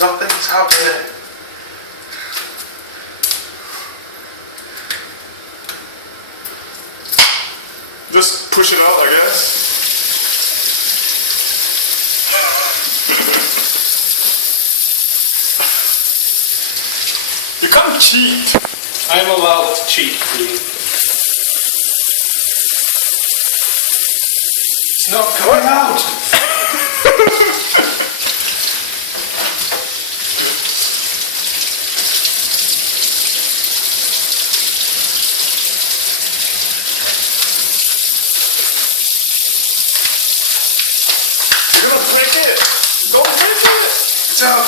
Nothing's happening. Just push it out, I guess. You can't cheat. I'm allowed to cheat, please. It's not going out. You're gonna break it. Don't break it. It's out.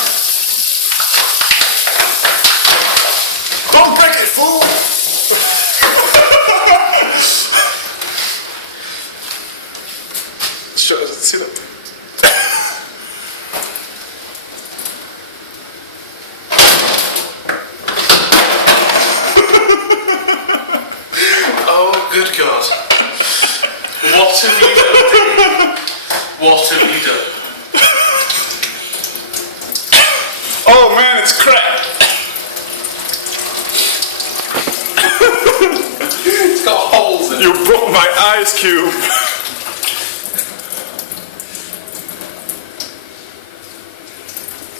Don't break it, fool. Sure, sit up. Oh, good God. What have you done? What have you done? Oh man, it's crap. It's got holes in it. You broke my ice cube.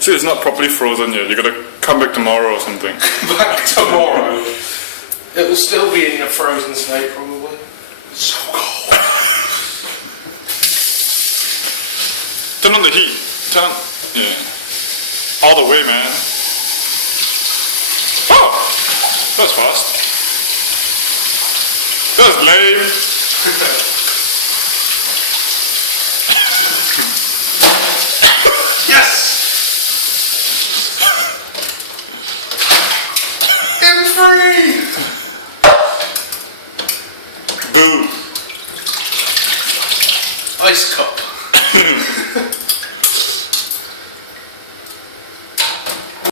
See, it's not properly frozen yet. You gotta come back tomorrow or something. Back tomorrow. It will still be in a frozen state, probably. It's so cold. Turn on the heat. Turn on. Yeah. All the way, man. Oh! That's fast. That's lame. Yes! In three! Boo. Ice cup.